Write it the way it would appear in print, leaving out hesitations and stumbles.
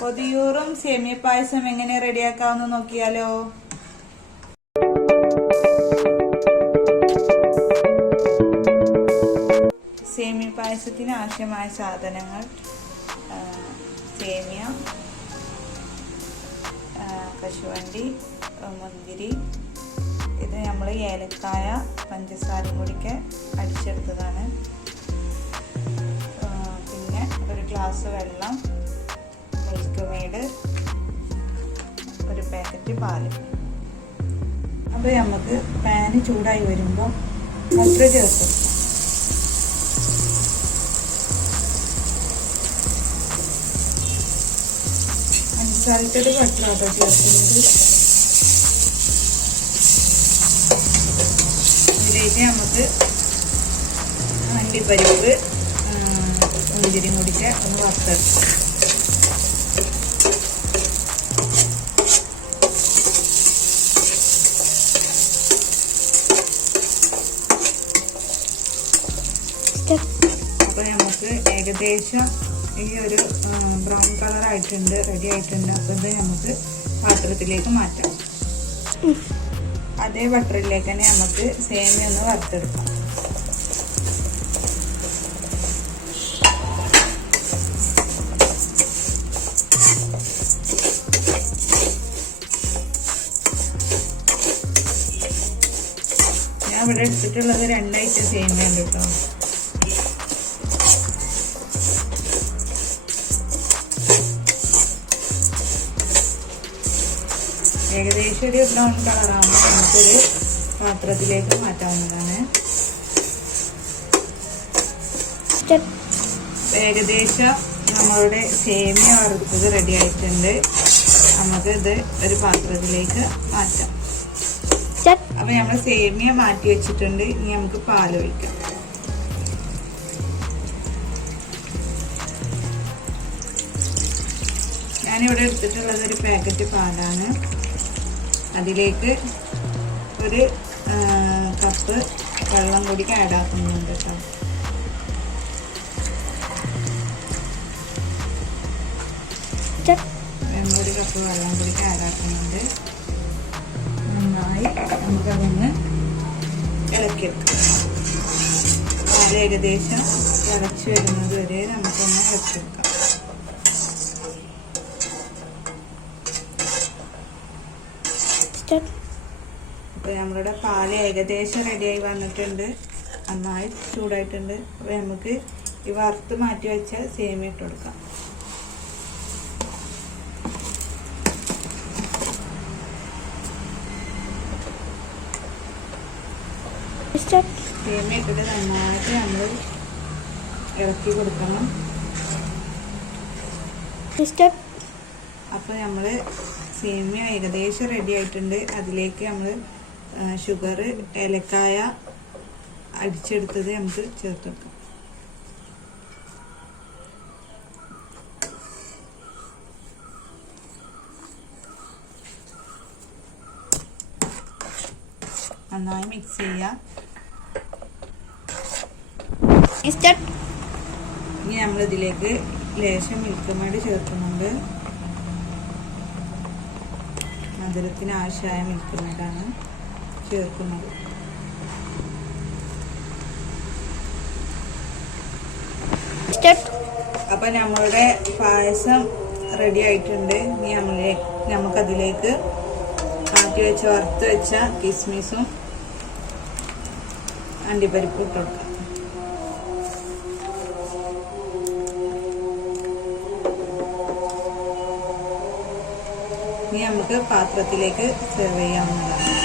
കൊതിയൂറും സേമിയ പായസം എങ്ങനെ റെഡിയാക്കാമെന്ന് നോക്കിയാലോ. സേമിയ പായസത്തിന് ആവശ്യമായ സാധനങ്ങൾ: സേമിയ, കശുവണ്ടി, മുന്തിരി. ഇത് നമ്മൾ ഏലക്കായ പഞ്ചസാരയും കൂടിയൊക്കെ അടിച്ചെടുത്തതാണ്. പിന്നെ ഒരു ഗ്ലാസ് വെള്ളം, മിൽക്ക് മെയ്ഡ്, ഒരു പാക്കറ്റ് പാല്. അപ്പോൾ നമുക്ക് പാന് ചൂടായി വരുമ്പോൾ ബട്ടർ ചേർക്കും. അൺസാൾട്ടഡ് ബട്ടറാട്ടോ ചേർക്കുന്നത്. ഇതിലേക്ക് നമുക്ക് അണ്ടിപ്പരിപ്പ്, മുന്തിരി കൂടിയിട്ട് ഒന്ന് വറുത്തെടുക്കും. അപ്പോൾ നമുക്ക് ഏകദേശം ഈ ഒരു ബ്രൗൺ കളർ ആയിട്ടുണ്ട്, റെഡി ആയിട്ടുണ്ട്. അപ്പോൾ ഇത് നമുക്ക് പാത്രത്തിലേക്ക് മാറ്റാം. അതേ ബട്ടറിലേക്ക് തന്നെ നമുക്ക് സേമിയ ഒന്ന് വറുത്തെടുക്കാം. ഞാൻ ഇവിടെ എടുത്തിട്ടുള്ളത് 2 ഐറ്റം സേമിയ ഉണ്ട് കേട്ടോ. ഏകദേശം ഒരു ബ്രൗൺ കളറാകുമ്പോൾ നമുക്കൊരു പാത്രത്തിലേക്ക് മാറ്റാവുന്നതാണ്. ഏകദേശം നമ്മളുടെ സേമിയ വറുത്തത് റെഡി ആയിട്ടുണ്ട്. നമുക്ക് ഇത് ഒരു പാത്രത്തിലേക്ക് മാറ്റാം. അപ്പൊ നമ്മൾ സേമിയ മാറ്റി വെച്ചിട്ടുണ്ട്. ഇനി നമുക്ക് പാൽ ഒഴിക്കാം. ഞാനിവിടെ എടുത്തിട്ടുള്ളത് ഒരു പാക്കറ്റ് പാലാണ്. അതിലേക്ക് ഒരു കപ്പ് വെള്ളം കൂടി ആഡ് ആക്കുന്നുണ്ട് കേട്ടോ. ഒരു കപ്പ് വെള്ളം കൂടി ആഡ് ആക്കുന്നുണ്ട്. നന്നായി നമുക്കതൊന്ന് ഇളക്കിയെടുക്കാം. പാല് ഏകദേശം തിളച്ച് വരുന്നത് വരെ നമുക്കൊന്ന് ഇളക്കിയെടുക്കാം. അപ്പോൾ നമ്മളുടെ പാല് ഏകദേശം റെഡിയായി വന്നിട്ടുണ്ട്. നന്നായി ചൂടായിട്ടുണ്ട്. അപ്പോൾ നമുക്ക് ഈ വറുത്ത് മാറ്റി വെച്ച സേമിയ ഇട്ട് കൊടുക്കാം. സേമിയ ഇട്ടിട്ട് നന്നായിട്ട് നമ്മൾ ഇളക്കി കൊടുക്കണം. അപ്പോൾ നമ്മൾ സേമിയ ഏകദേശം റെഡി ആയിട്ടുണ്ട്. അതിലേക്ക് നമ്മൾ ഷുഗർ, ഏലക്കായ അടിച്ചെടുത്തത് നമുക്ക് ചേർത്ത് വെക്കാം. നന്നായി മിക്സ് ചെയ്യാം. ഇനി നമ്മളിതിലേക്ക് ലേശം മിൽക്ക് മെയ്ഡ് ചേർക്കുന്നുണ്ട്. മധുരത്തിന് ആവശ്യമായ മിൽക്ക് മെയ്ഡാണ് ചേർക്കുന്നത്. അപ്പം നമ്മളുടെ പായസം റെഡി ആയിട്ടുണ്ട്. ഇനി നമുക്കതിലേക്ക് മാറ്റി വെച്ച വറുത്ത് വെച്ച കിസ്മിസും അണ്ടിപ്പരിപ്പും ഇട്ട് കൊടുക്കാം. ഇനി നമുക്ക് പാത്രത്തിലേക്ക് സെർവ് ചെയ്യാവുന്നതാണ്.